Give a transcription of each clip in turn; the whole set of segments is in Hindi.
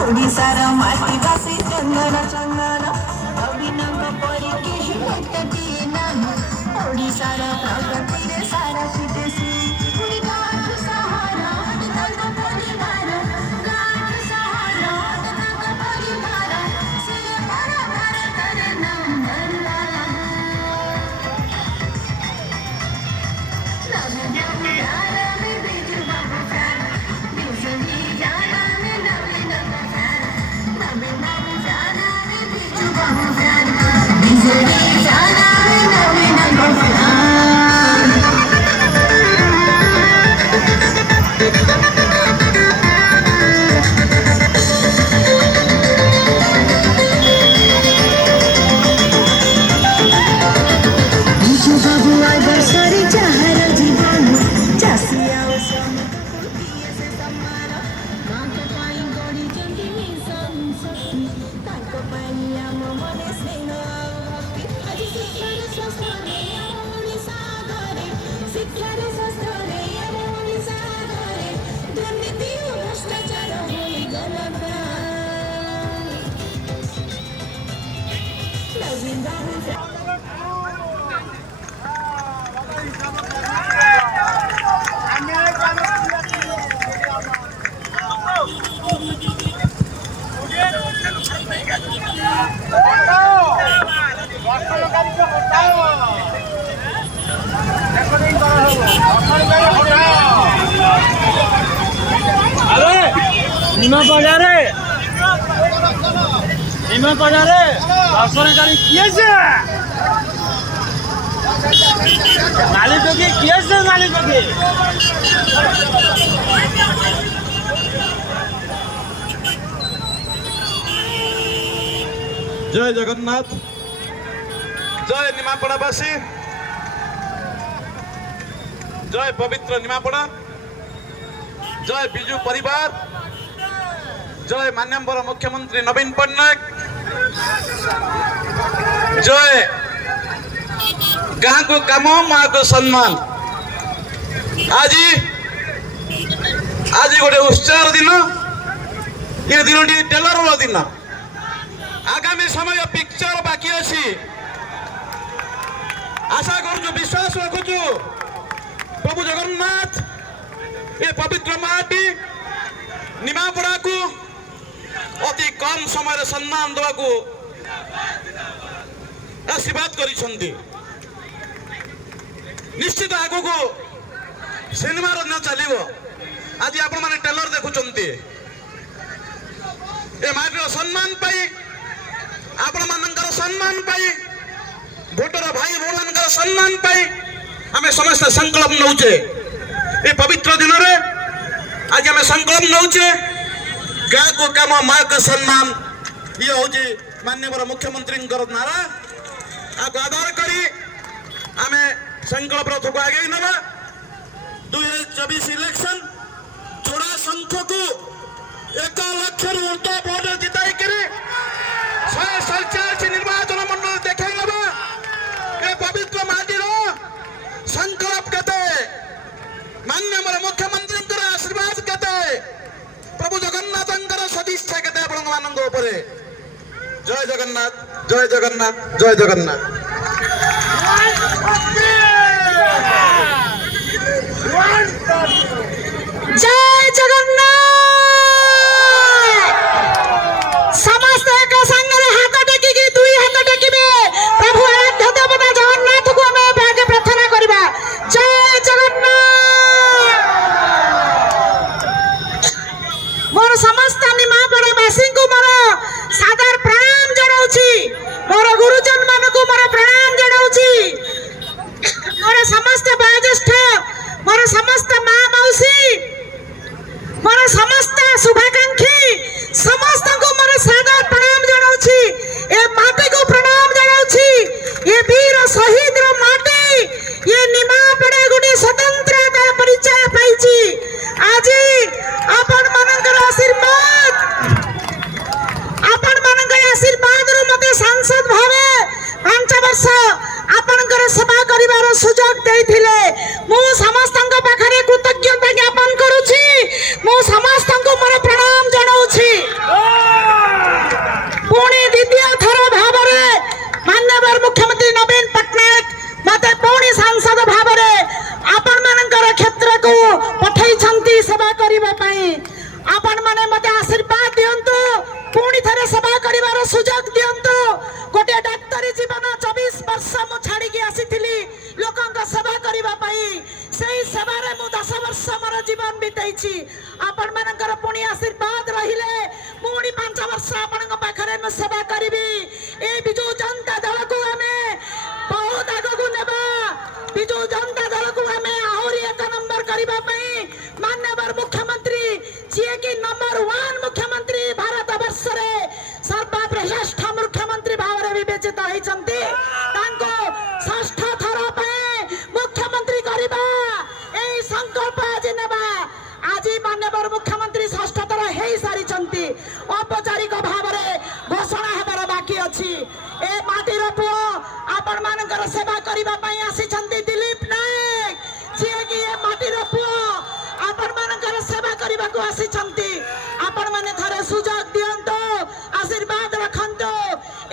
ओडिशार माटी बासी चंदन चंदन अभिनव परिके हिमती नाम ओडिशार प्रगति रे सारा सिदेसी गाँठ सहारा तंग परिवार गाँठ सहारा तंग परिवार से बड़ा भारत रे नंबर निमा बाजारे दर्शनकारी किए से मालिक किए से मालिक जय जगन्नाथ, जय निमापड़ावासी, जय पवित्र निमापड़ा, जय बिजू परिवार, जय मान्यवर मुख्यमंत्री नवीन पट्टनायक, जय गाँ को काम माँ को सम्मान। आज गोटे उत्साह दिन, ये दिन टेलर वाला दिन। आगामी समय पिक्चर बाकी अच्छी आशा करूँ, विश्वास रखुचु प्रभु जगन्नाथ ये पवित्र माटी निमापड़ा को अति कम समय सम्मान देवा को आशीर्वाद करिसेंती। निश्चित आगु को सिनेमा न चलो। आज आपण माने टेलर देखुचंती ए माटीर सम्मान पाई, आपण मानकर सम्मान पाई, भोटर भाई भौणीर सम्मान पाई आमे समस्त संकल्प नौचे। ए पवित्र दिन रे आज आमे संकल्प नौचे गाँ को काम माँ को सम्मान। ये हूँ माननीय मुख्यमंत्री नारा आपको आधार करी आमे संकल्प रथ को आगे नवा। 2024 इलेक्शन जोड़ा संख्या को 1 लाख ऊर्ध भोट जिताई करे 147 निर्वाचन मंडल देखे नवा। ये पवित्र माटीर संकल्प केते, माननीय मुख्यमंत्री आशीर्वाद केते, प्रभु जगन्नाथ सदिच्छा केते आपण मानक उपरे। जय जगन्नाथ, जय जगन्नाथ, जय जगन्नाथ। जय जगन्नाथ। समस्त एक संग हाथ टेकी दुई हाथ टेकिबे प्रभु आराध्य देवता जगन्नाथ को आमे भाग्य प्रार्थना करबा। जय जगन्नाथ। मोर समस्त निमापड़ा वासी को मोर सादर प्रणाम जणाउछि। मोर गुरुजन मान को मोर प्रणाम जणाउछि। मोर समस्त वयोज्येष्ठ, मोर समस्त माँ मौसी, मोर समस्त शुभाकांक्षी समस्त को मोर सादर प्रणाम जणाउछि। ए माटी को प्रणाम जणाउछि। शहीद रो माटी ये निमापड़ा गोटे स्वतंत्रता परिचय पाइछि आज आपण मानकर आशीर्वाद रो मते सांसद भावे 5 वर्ष आपनकर सेवा करिवार सुजोग देइथिले मु समस्तक पाखरे कृतज्ञता ज्ञापन करूछि मु समस्तक मोर प्रणाम जणाउछि पुणी द्वितीय थर भावरे माननीय मुख्यमंत्री नवीन पटनायक मते पुणी सांसद भावरे आपण मानकर क्षेत्र को पठै छंती सेवा करिबा पई आपण माने मते आशीर्वाद दियंतु पुणी थरे सेवा करिवार सुजोग दियंतु गोटे डाक्तरी जीवन 24 वर्ष मु छाड़ी के आसीथिली लोकंक सेवा करिबा पई सेही सेवारे मु 10 वर्ष मोर जीवन बिताइछि आपण मानकर पुणी आशीर्वाद रहिले पुणी 5 वर्ष आपनक पाखरे मु सेवा करिबी ए बिजू जनता दल को हमें बहुत आगु नेबा बिजू जनता दल को हमें आहुरी 1 नंबर करिबा पई माननीय मुख्यमंत्री जे कि नंबर 1 मुख्यमंत्री भारत वर्ष रे सर्वश्रेष्ठ मुख्यमंत्री भावरे विवेचित होइछन्ति तांको षष्ठ थर पे मुख्यमंत्री करिबा एई संकल्प आज नेबा आज माननीय मुख्यमंत्री षष्ठ थर हेई सारिछन्ति औपचारिक भावरे घोषणा हेबार बाकी अछि ए माटीर पुओ आपण मानकर सेवा करिबा पई आसीछन्ति दिलीप नायक जे कि ए माटीर पुओ आपण मानकर सेवा करिबा को आसीछन्ति आपण माने थरे सुजोग दियंतो आशीर्वाद रखंतो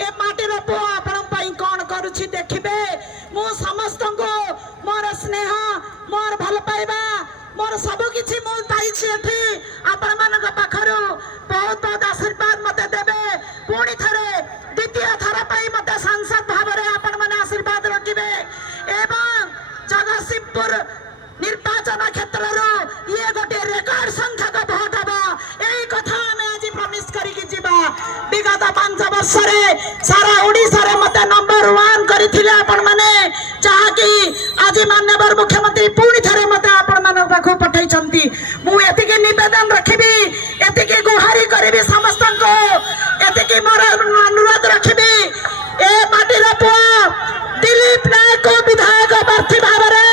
ए माटीर पुओ आपण पई कोन करूछि देखिबे मु समस्त को मोर स्नेह मोर भल पाइबा मोर सब किछि मु पाइछि एथि आपण मानक पाखरो बहुत बहुत आशीर्वाद मते देबे पुणी थरे द्वितीय थर पई मते सांसद भाबरे आपण माने आशीर्वाद रखिबे एवं जगतसिंहपुर निर्वाचन क्षेत्र रो ये गोटे रेकर्ड संख्यक भोट हबो एई कथा हमें आज प्रॉमिस करी कि जीवा विगत 5 वर्ष रे सारा ओडिसा रे मते नंबर 1 करिथिले आपण माने जहा कि आज माननीय मुख्यमंत्री पुणी थरे मते आपण माने पाखो पठै छंती मु एति के निवेदन रखिबी एति के गुहारी करबी समस्त को एति के मोर अनुरोध रखिबी ए माटी रो पुआ दिलीप नायक को विधायक प्रार्थी भाबरे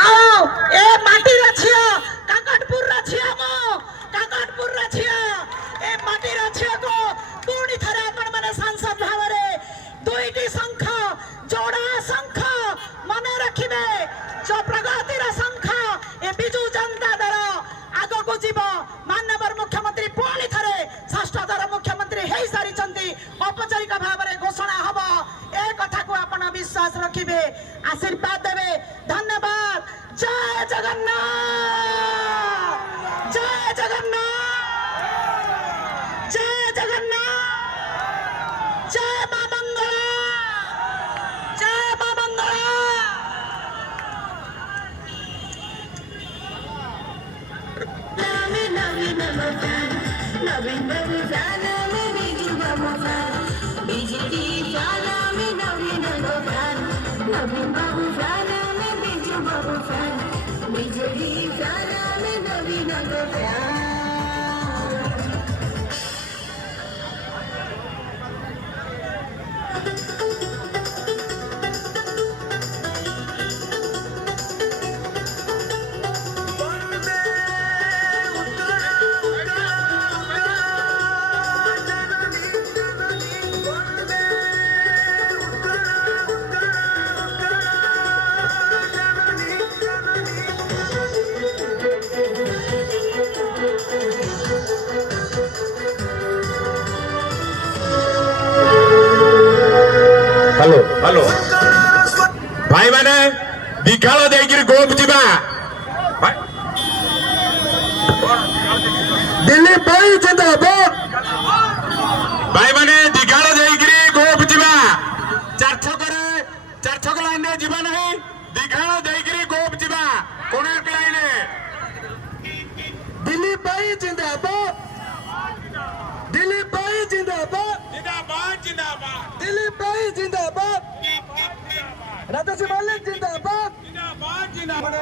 आओ ए माटी रछिया काकटपुर रछिया मो काकटपुर रछिया ए माटी रछिया को पुणी थरे आपण माने सांसद भावरे दुईटी संख जोड़ा संख मने रखिबे जो प्रगतिर संख ए बिजू जनता दल आगो को जीव माननीय मुख्यमंत्री पुणी थरे षष्ठ थर मुख्यमंत्री हेई सारिचंती औपचारिक भावरे घोषणा हबो ए कथा को आपण विश्वास रखिबे आशीर्वाद देबे धन्यवाद जय जगन्नाथ जय जगन्नाथ जय जगन्नाथ जय मां मंगला जय मां मंगला हेलो हेलो भाई माने दिखालो देगिर गोप जीवा दिलीप भाई जिंदाबाद भाई माने दिखालो देगिर गोप जीवा चार छक लाइन ने जीवा नहीं दिखालो देगिर गोप जीवा कोणार्क लाइन दिलीप भाई जिंदाबाद दिलीप भाई जिंदाबाद जिंदाबाद जिंदाबाद दिलीप भाई जिंदाबाद राजा से मालिक जिंदाबाद जिंदाबाद जिंदाबाद